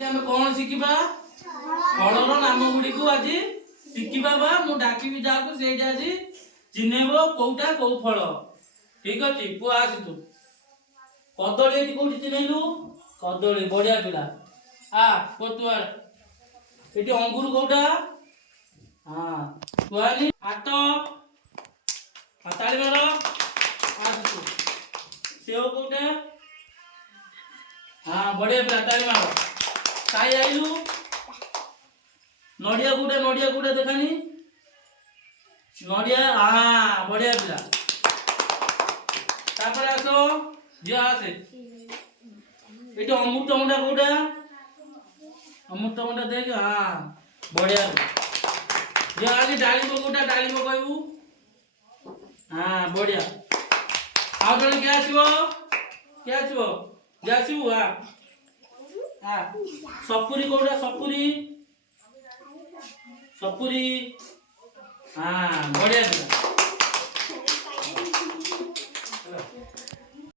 ଆମେ କଣ ଶିଖିବା ଫଳର ନାମ ଗୁଡ଼ିକୁ ଆଜି ଶିଖିବା ବା ମୁଁ ଡାକିବି ଯାହାକୁ ସେଇଠି ଆଜି ଚିହ୍ନେଇବ କୋଉଟା କୋଉ ଫଳ। ଠିକ ଅଛି ପୁଅ ଆସିଛୁ କଦଳୀ ଏଠି କୋଉଠି ଚିହ୍ନେଇଲୁ କଦଳୀ ବଢିଆ ପିଲା ଆ ପୁଅ ତୁ ଏଠି ଅଙ୍ଗୁର କୋଉଟା ହଁ ତୁ ଆଲି ହାତ ତାଳି ମାର ଆସିଛୁ ସେଓ କୋଉଟା हाँ बढ़िया पिला ताली मारो साई आइलू नडिया गुडा देखानी नडिया हाँ बढ़िया पिला तापर आसो जे आसे एटी अमृतभंडा कोडा अमृतभंडा देख हाँ बढ़िया जे आली डालिम कोडा डालिम कहबू हाँ बढ़िया आउ जने के आसीबो जासिबू हाँ हाँ सपुरी कोडा सपुरी हाँ बढ़िया।